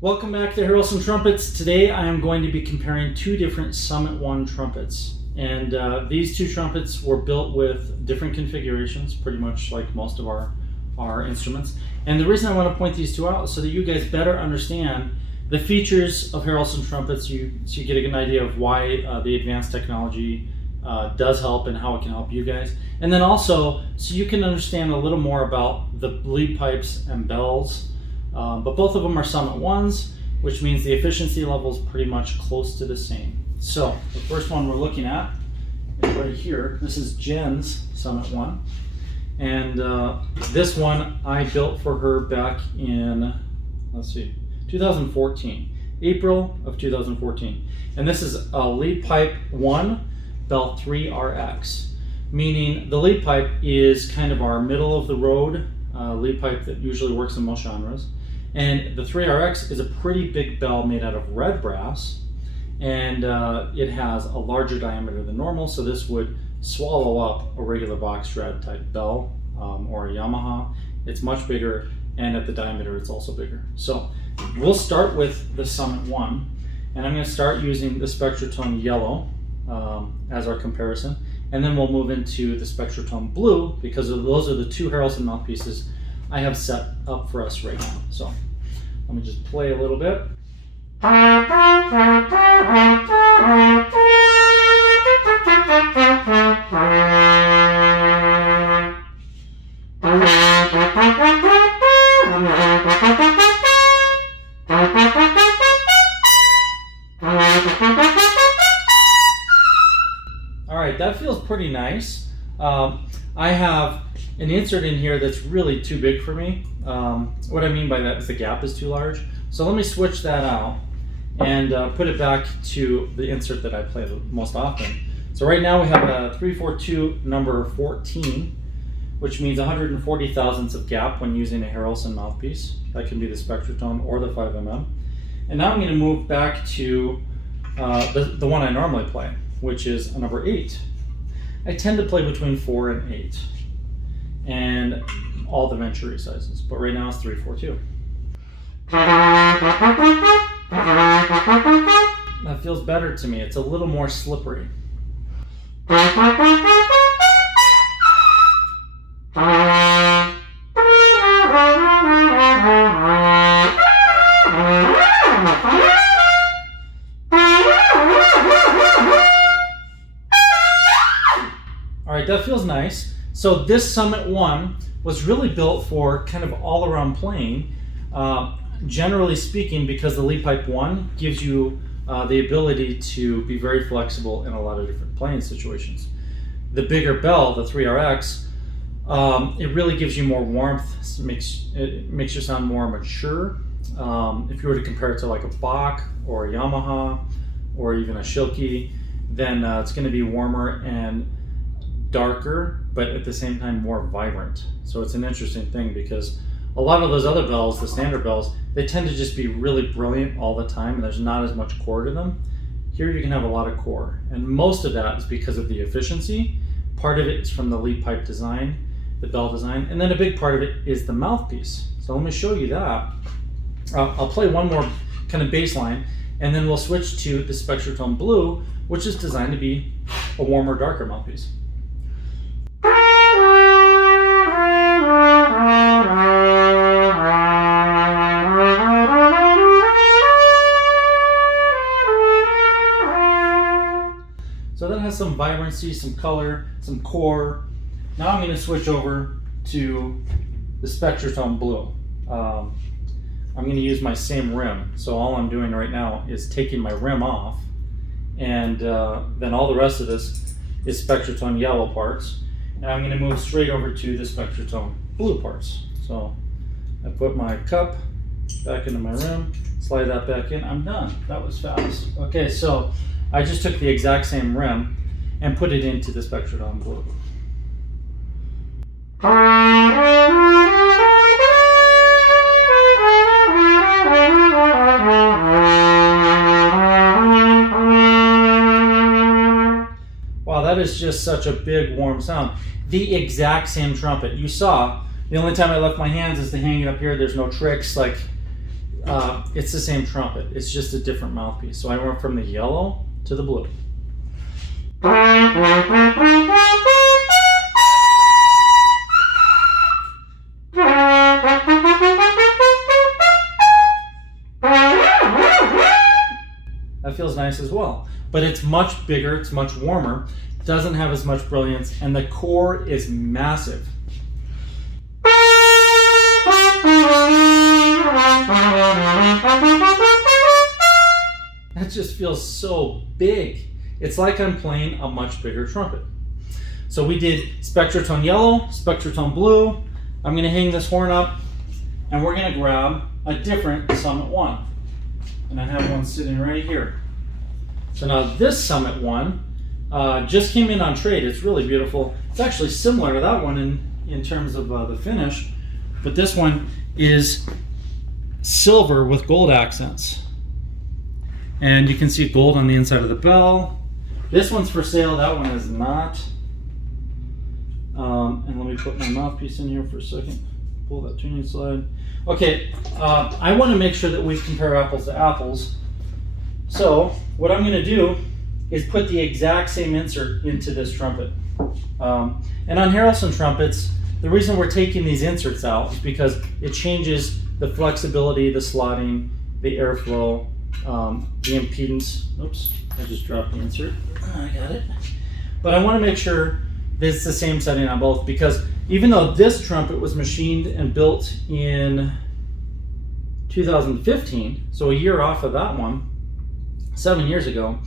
Welcome back to Harrelson Trumpets. Today I am going to be comparing two different Summit One trumpets. And these two trumpets were built with different configurations, pretty much like most of our instruments. And the reason I want to point these two out is so that you guys better understand the features of Harrelson Trumpets, so you get a good idea of why the advanced technology does help and how it can help you guys. And then also, so you can understand a little more about the lead pipes and bells. But both of them are Summit Ones, which means the efficiency level is pretty much close to the same. So the first one we're looking at is right here. This is Jen's Summit One. And this one I built for her back in, 2014, April of 2014. And this is a lead pipe 1, bell 3 RX, meaning the lead pipe is kind of our middle of the road lead pipe that usually works in most genres. And the 3RX is a pretty big bell made out of red brass, and it has a larger diameter than normal, so this would swallow up a regular box shred type bell or a Yamaha. It's much bigger, and at the diameter it's also bigger. So we'll start with the Summit One, and I'm going to start using the Spectratone Yellow as our comparison, and then we'll move into the Spectratone Blue because those are the two Harrelson mouthpieces I have set up for us right now. So let me just play a little bit. All right, that feels pretty nice. I have an insert in here that's really too big for me. What I mean by that is the gap is too large. So let me switch that out and put it back to the insert that I play the most often. So right now we have a 342 number 14, which means 140 thousandths of gap when using a Harrelson mouthpiece. That can be the Spectratone or the 5mm. And now I'm going to move back to the one I normally play, which is a number 8. I tend to play between 4 and 8, and all the Venturi sizes, but right now it's 342. That feels better to me. It's a little more slippery. All right, that feels nice. So this Summit One was really built for kind of all-around playing, generally speaking, because the lead pipe 1 gives you the ability to be very flexible in a lot of different playing situations. The bigger bell, the 3RX, it really gives you more warmth. It makes you sound more mature. If you were to compare it to like a Bach or a Yamaha or even a Schilke, then it's going to be warmer and darker, but at the same time more vibrant. So it's an interesting thing because a lot of those other bells, the standard bells, they tend to just be really brilliant all the time and there's not as much core to them. Here you can have a lot of core, and most of that is because of the efficiency. Part of it is from the lead pipe design, the bell design, and then a big part of it is the mouthpiece. So let me show you that. I'll play one more kind of bass line, and then we'll switch to the Spectratone Blue, which is designed to be a warmer, darker mouthpiece. So that has some vibrancy, some color, some core. Now I'm going to switch over to the Spectratone Blue. I'm going to use my same rim. So all I'm doing right now is taking my rim off, and then all the rest of this is Spectratone Yellow parts. And I'm going to move straight over to the Spectratone Blue parts. So I put my cup back into my rim, slide that back in, I'm done. That was fast. Okay, so I just took the exact same rim and put it into the Spectratone Blue. Wow, that is just such a big warm sound. The exact same trumpet. You saw, the only time I left my hands is to hang it up here. There's no tricks. Like, it's the same trumpet. It's just a different mouthpiece. So I went from the yellow to the blue. That feels nice as well. But it's much bigger, it's much warmer, doesn't have as much brilliance, and the core is massive. That just feels so big. It's like I'm playing a much bigger trumpet. So we did Spectratone yellow, Spectratone blue. I'm gonna hang this horn up, and we're gonna grab a different Summit One. And I have one sitting right here. So now this Summit One just came in on trade. It's really beautiful. It's actually similar to that one in terms of the finish, but this one is silver with gold accents. And you can see gold on the inside of the bell. This one's for sale, that one is not. And let me put my mouthpiece in here for a second. Pull that tuning slide. Okay, I want to make sure that we compare apples to apples. So what I'm going to do is put the exact same insert into this trumpet. And on Harrelson trumpets, the reason we're taking these inserts out is because it changes the flexibility, the slotting, the airflow, the impedance. Oops, I just dropped the insert. I got it. But I want to make sure that it's the same setting on both, because even though this trumpet was machined and built in 2015, so a year off of that one, 7 years ago,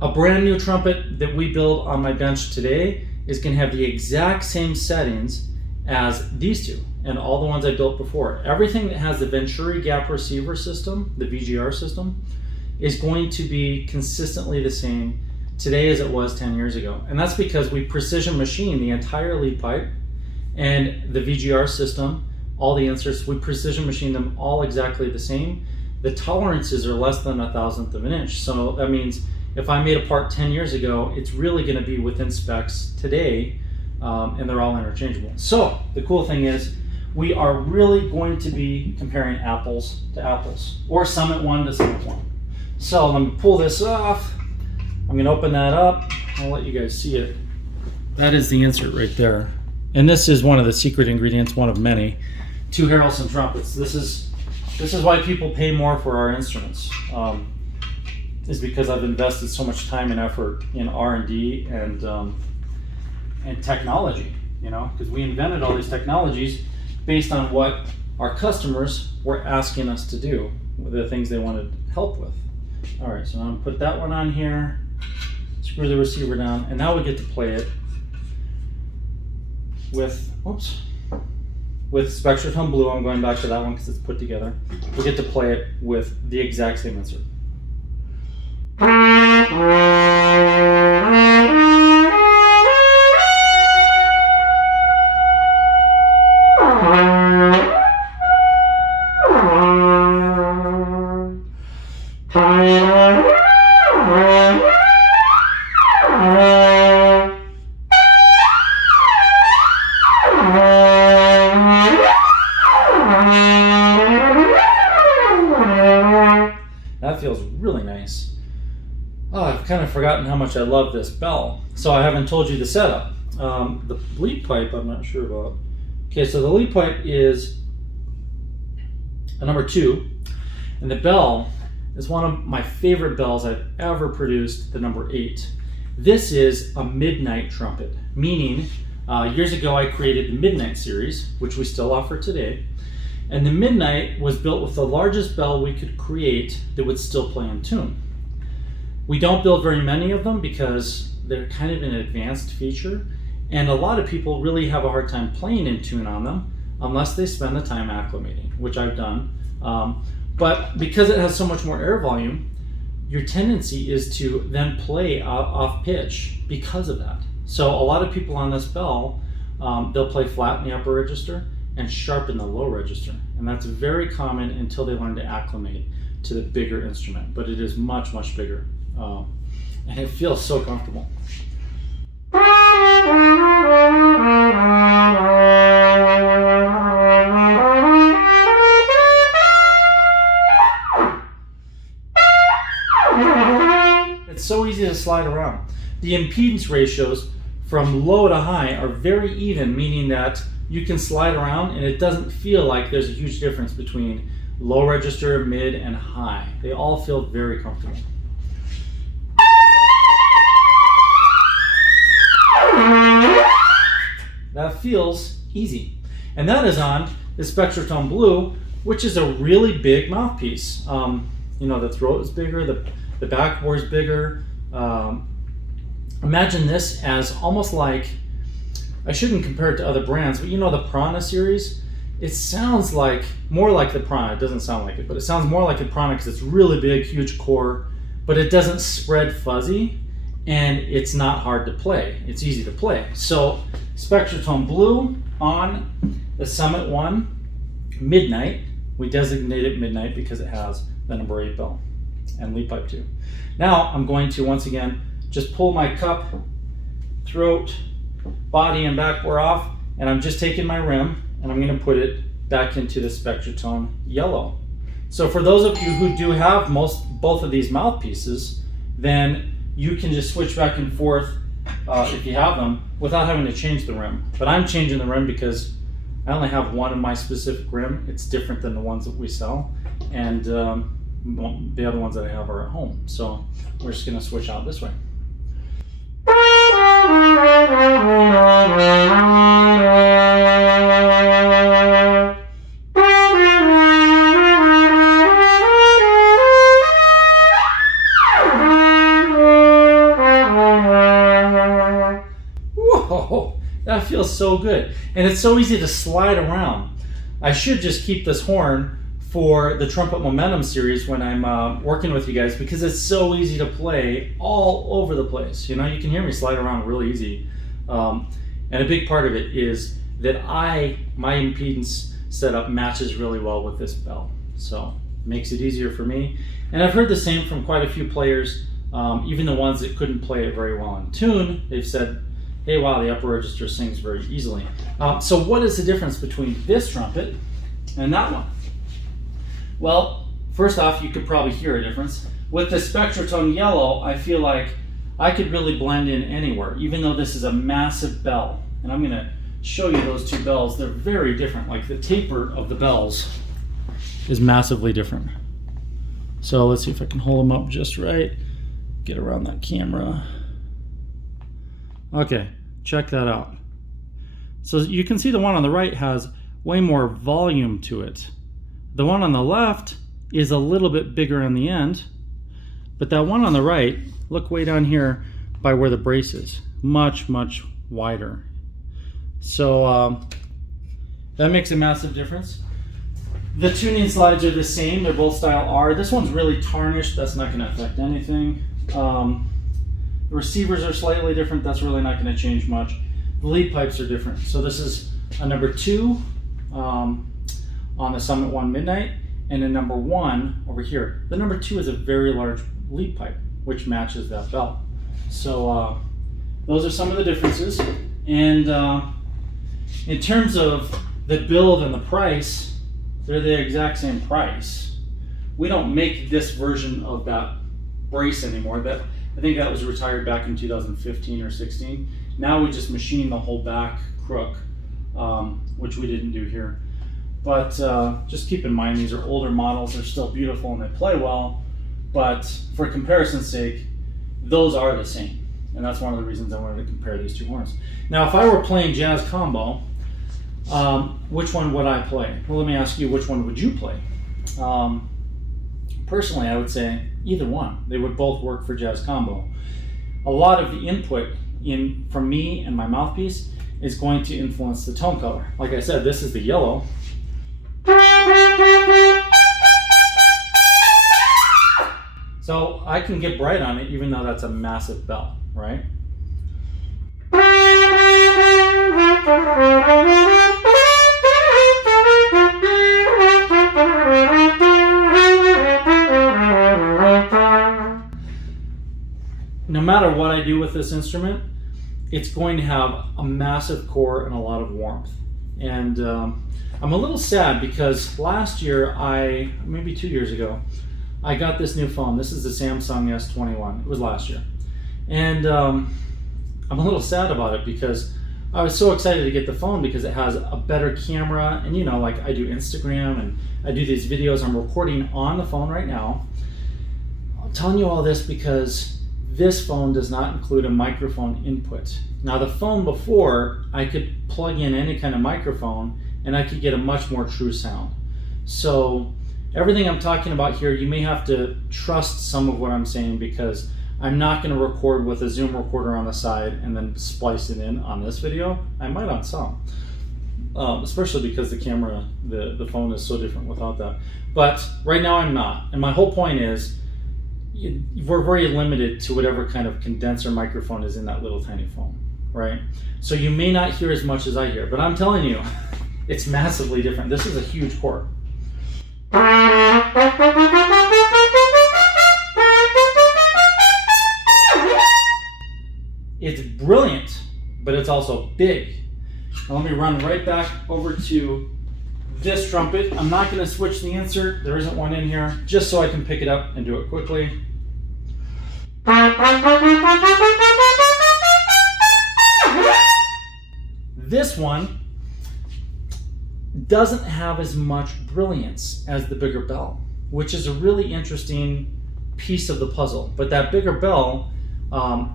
a brand new trumpet that we build on my bench today is going to have the exact same settings as these two and all the ones I built before. Everything that has the Venturi gap receiver system, the VGR system, is going to be consistently the same today as it was 10 years ago. And that's because we precision machine the entire lead pipe and the VGR system, all the inserts, we precision machine them all exactly the same. The tolerances are less than 1/1000th of an inch. So that means if I made a part 10 years ago, it's really going to be within specs today, and they're all interchangeable. So the cool thing is we are really going to be comparing apples to apples, or Summit One to Summit One. So let me pull this off. I'm going to open that up. I'll let you guys see it. That is the insert right there. And this is one of the secret ingredients, one of many, to Harrelson trumpets. This is why people pay more for our instruments. Is because I've invested so much time and effort in R&D and technology, you know, because we invented all these technologies based on what our customers were asking us to do, the things they wanted help with. All right, so I'm gonna put that one on here, screw the receiver down, and now we get to play it with, with Spectratone blue. I'm going back to that one because it's put together. We get to play it with the exact same insert. That feels really nice. Oh, I've kind of forgotten how much I love this bell. So I haven't told you the setup. The lead pipe, I'm not sure about. Okay, so the lead pipe is a number 2, and the bell is one of my favorite bells I've ever produced, the number 8. This is a midnight trumpet, meaning years ago I created the Midnight series, which we still offer today. And the Midnight was built with the largest bell we could create that would still play in tune. We don't build very many of them because they're kind of an advanced feature, and a lot of people really have a hard time playing in tune on them unless they spend the time acclimating, which I've done. But because it has so much more air volume, your tendency is to then play off pitch because of that. So a lot of people on this bell, they'll play flat in the upper register and sharp in the low register. And that's very common until they learn to acclimate to the bigger instrument, but it is much, much bigger. And it feels so comfortable. around. The impedance ratios from low to high are very even, meaning that you can slide around and it doesn't feel like there's a huge difference between low register, mid, and high. They all feel very comfortable. That feels easy. And that is on the Spectratone Blue, which is a really big mouthpiece. The throat is bigger, the back bore is bigger. Imagine this as almost like, I shouldn't compare it to other brands, but the Prana series, it sounds like more like the Prana. It doesn't sound like it, but it sounds more like the Prana because it's really big, huge core, but it doesn't spread fuzzy, and it's not hard to play. It's easy to play. So Spectratone Blue on the Summit One Midnight. We designate it Midnight because it has the number 8 bell and lead pipe too. Now I'm going to once again just pull my cup, throat, body, and back bore off, and I'm just taking my rim and I'm going to put it back into the Spectratone Yellow. So for those of you who do have both of these mouthpieces, then you can just switch back and forth if you have them without having to change the rim. But I'm changing the rim because I only have one in my specific rim. It's different than the ones that we sell, and the other ones that I have are at home. So we're just going to switch out this way. Whoa, that feels so good. And it's so easy to slide around. I should just keep this horn for the Trumpet Momentum series when I'm working with you guys, because it's so easy to play all over the place. You can hear me slide around really easy. And a big part of it is that my impedance setup matches really well with this bell. So it makes it easier for me. And I've heard the same from quite a few players, even the ones that couldn't play it very well in tune. They've said, hey, wow, the upper register sings very easily. So what is the difference between this trumpet and that one? Well, first off, you could probably hear a difference. With the Spectratone Yellow, I feel like I could really blend in anywhere, even though this is a massive bell. And I'm going to show you those two bells. They're very different. Like the taper of the bells is massively different. So let's see if I can hold them up just right. Get around that camera. Okay, check that out. So you can see the one on the right has way more volume to it. The one on the left is a little bit bigger on the end, but that one on the right, look way down here by where the brace is, much, much wider. So that makes a massive difference. The tuning slides are the same, they're both style R. This one's really tarnished, that's not going to affect anything. The receivers are slightly different, that's really not going to change much. The lead pipes are different. So this is a number 2 on the Summit One Midnight, and a number 1 over here. The number 2 is a very large lead pipe, which matches that bell. So those are some of the differences. And in terms of the build and the price, they're the exact same price. We don't make this version of that brace anymore. I think that was retired back in 2015 or 16. Now we just machine the whole back crook, which we didn't do here. But just keep in mind, these are older models. They're still beautiful and they play well. But for comparison's sake, those are the same. And that's one of the reasons I wanted to compare these two horns. Now, if I were playing jazz combo, which one would I play? Well, let me ask you, which one would you play? Personally, I would say either one. They would both work for jazz combo. A lot of the input from me and my mouthpiece is going to influence the tone color. Like I said, this is the yellow. So I can get bright on it even though that's a massive bell, right? No matter what I do with this instrument, it's going to have a massive core and a lot of warmth. And I'm a little sad because last year, maybe 2 years ago, I got this new phone. This is the Samsung S21. It was last year. And I'm a little sad about it because I was so excited to get the phone because it has a better camera. And you know, like I do Instagram and I do these videos. I'm recording on the phone right now. I'm telling you all this because this phone does not include a microphone input. Now the phone before, I could plug in any kind of microphone and I could get a much more true sound. So everything I'm talking about here, you may have to trust some of what I'm saying because I'm not going to record with a Zoom recorder on the side and then splice it in on this video. I might on some, especially because the camera, the phone is so different without that. But right now I'm not. And my whole point is we're very limited to whatever kind of condenser microphone is in that little tiny phone, right? So you may not hear as much as I hear, but I'm telling you, it's massively different. This is a huge chord. It's brilliant, but it's also big. Now let me run right back over to this trumpet. I'm not going to switch the insert. There isn't one in here, just so I can pick it up and do it quickly. This one doesn't have as much brilliance as the bigger bell, which is a really interesting piece of the puzzle. But that bigger bell,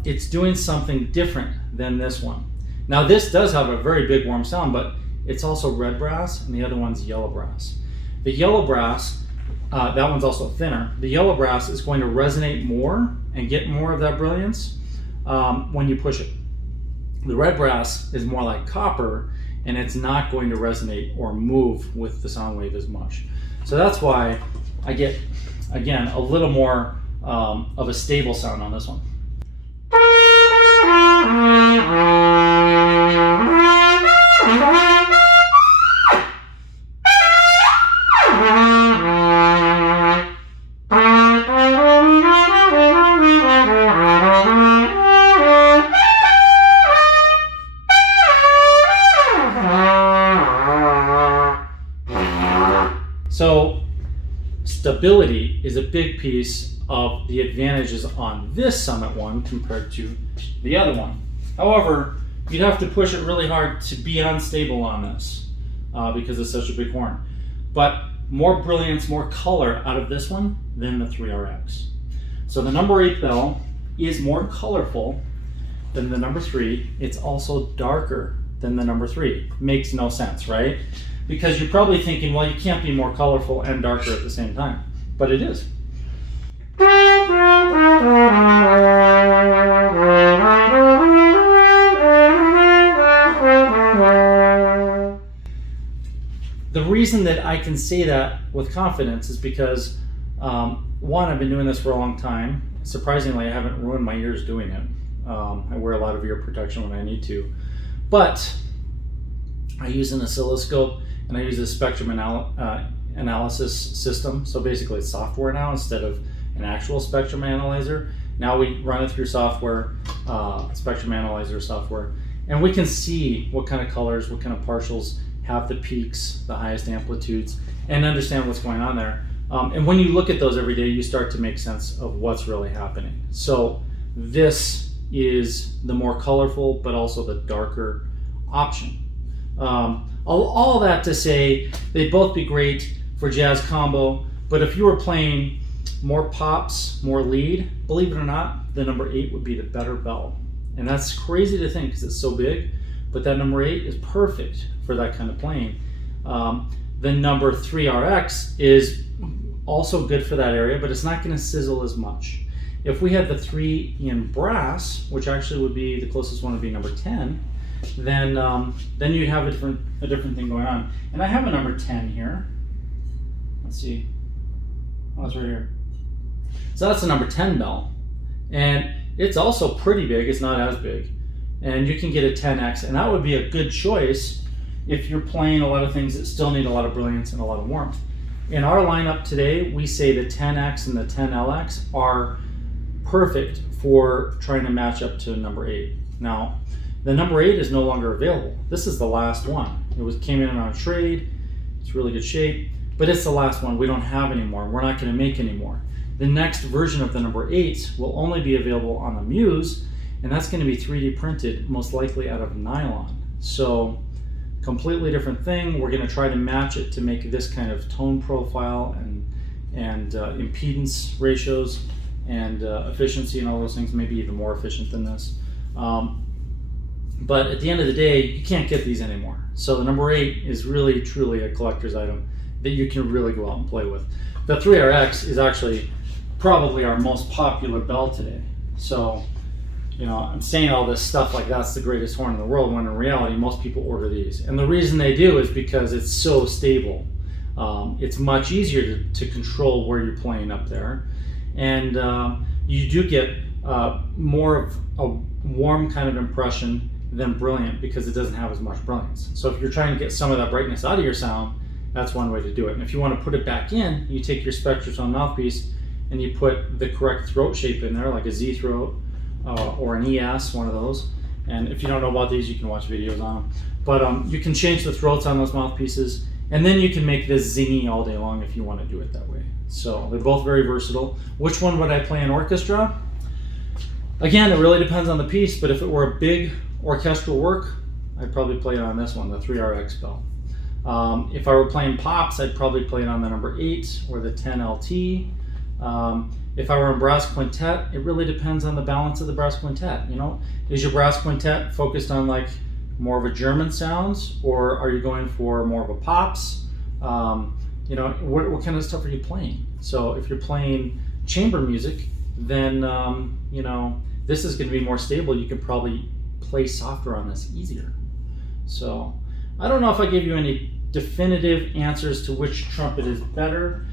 it's doing something different than this one. Now this does have a very big warm sound, but it's also red brass and the other one's yellow brass. The yellow brass, that one's also thinner. The yellow brass is going to resonate more and get more of that brilliance when you push it. The red brass is more like copper and it's not going to resonate or move with the sound wave as much. So that's why I get, again, a little more of a stable sound on this one. So stability is a big piece of the advantages on this Summit One compared to the other one. However, you'd have to push it really hard to be unstable on this because it's such a big horn. But more brilliance, more color out of this one than the 3RX. So the number 8 bell is more colorful than the number 3. It's also darker than the number 3. Makes no sense, right? Because you're probably thinking, well, you can't be more colorful and darker at the same time. But it is. The reason that I can say that with confidence is because, one, I've been doing this for a long time. Surprisingly, I haven't ruined my ears doing it. I wear a lot of ear protection when I need to. But I use an oscilloscope and I use a spectrum analysis system. So basically it's software now instead of an actual spectrum analyzer. Now we run it through software, spectrum analyzer software, and we can see what kind of colors, what kind of partials have the peaks, the highest amplitudes, and understand what's going on there. And when you look at those every day, you start to make sense of what's really happening. So this is the more colorful, but also the darker option. All that to say, they'd both be great for jazz combo, but if you were playing more pops, more lead, believe it or not, the number 8 would be the better bell. And that's crazy to think because it's so big, but that number 8 is perfect for that kind of playing. The number 3RX is also good for that area, but it's not going to sizzle as much. If we had the 3 in brass, which actually would be the closest one would be number 10, then you'd have a different thing going on. And I have a number 10 here. Let's see. Oh, it's right here. So that's the number 10 bell. And it's also pretty big. It's not as big. And you can get a 10X, and that would be a good choice if you're playing a lot of things that still need a lot of brilliance and a lot of warmth. In our lineup today, we say the 10X and the 10LX are perfect for trying to match up to number 8. Now, the number 8 is no longer available. This is the last one. It came in on trade. It's really good shape, but it's the last one. We don't have anymore. We're not going to make anymore. The next version of the number 8 will only be available on the Muse, and that's going to be 3D printed, most likely out of nylon. So completely different thing. We're going to try to match it to make this kind of tone profile and impedance ratios and efficiency and all those things, maybe even more efficient than this. But at the end of the day, you can't get these anymore. So the number 8 is really, truly a collector's item that you can really go out and play with. The 3RX is actually probably our most popular bell today. So, you know, I'm saying all this stuff like that's the greatest horn in the world, when in reality, most people order these. And the reason they do is because it's so stable. It's much easier to control where you're playing up there. And you do get more of a warm kind of impression than brilliant, because it doesn't have as much brilliance. So if you're trying to get some of that brightness out of your sound, that's one way to do it. And if you want to put it back in, you take your Spectratone mouthpiece and you put the correct throat shape in there, like a Z throat or an ES, one of those. And if you don't know about these, you can watch videos on them. But you can change the throats on those mouthpieces, and then you can make this zingy all day long if you want to do it that way. So they're both very versatile. Which one would I play in orchestra? Again, it really depends on the piece, but if it were a big orchestral work, I'd probably play it on this one, the 3RX bell. If I were playing pops, I'd probably play it on the number 8 or the 10LT. If I were in brass quintet, it really depends on the balance of the brass quintet. You know, is your brass quintet focused on like more of a German sounds, or are you going for more of a pops? You know, what kind of stuff are you playing? So if you're playing chamber music, then you know, this is going to be more stable. You can probably play softer on this easier. So I don't know if I gave you any definitive answers to which trumpet is better,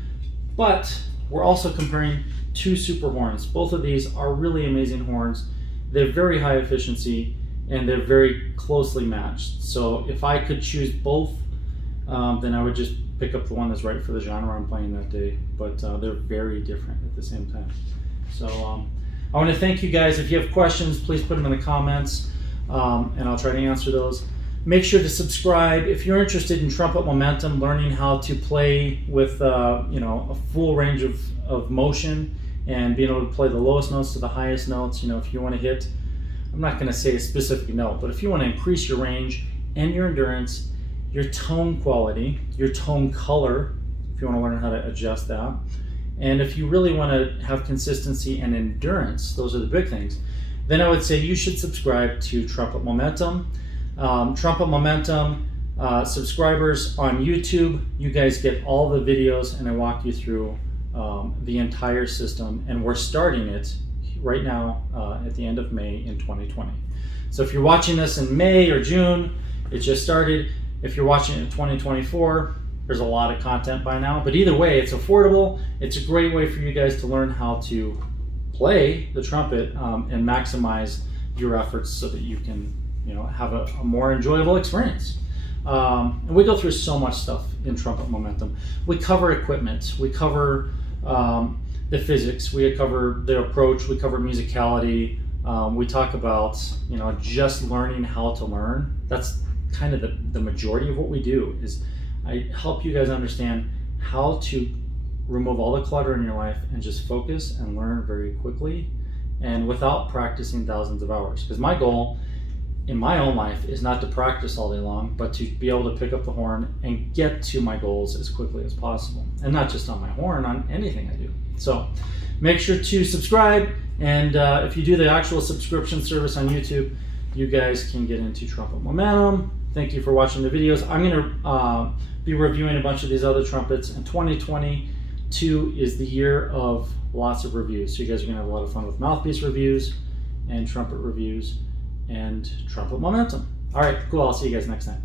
but we're also comparing two super horns. Both of these are really amazing horns. They're very high efficiency and they're very closely matched. So if I could choose both, then I would just pick up the one that's right for the genre I'm playing that day. But they're very different at the same time. So I want to thank you guys. If you have questions, please put them in the comments, and I'll try to answer those. Make sure to subscribe if you're interested in trumpet momentum, learning how to play with you know, a full range of motion and being able to play the lowest notes to the highest notes. You know, if you want to hit, I'm not going to say a specific note, but if you want to increase your range and your endurance, your tone quality, your tone color, if you want to learn how to adjust that, and if you really want to have consistency and endurance, those are the big things, then I would say you should subscribe to Trumpet Momentum. Trumpet Momentum subscribers on YouTube, you guys get all the videos and I walk you through the entire system, and we're starting it right now at the end of May in 2020. So if you're watching this in May or June, it just started. If you're watching it in 2024, there's a lot of content by now, but either way, it's affordable. It's a great way for you guys to learn how to play the trumpet and maximize your efforts so that you can, you know, have a more enjoyable experience. And we go through so much stuff in Trumpet Momentum. We cover equipment, we cover the physics, we cover the approach, we cover musicality. We talk about, you know, just learning how to learn. That's kind of the majority of what we do. Is I help you guys understand how to remove all the clutter in your life and just focus and learn very quickly and without practicing thousands of hours. Because my goal in my own life is not to practice all day long, but to be able to pick up the horn and get to my goals as quickly as possible. And not just on my horn, on anything I do. So make sure to subscribe, and if you do the actual subscription service on YouTube, you guys can get into Trumpet Momentum. Thank you for watching the videos. I'm going to be reviewing a bunch of these other trumpets, and 2022 is the year of lots of reviews. So you guys are going to have a lot of fun with mouthpiece reviews and trumpet reviews and Trumpet Momentum. All right, cool. I'll see you guys next time.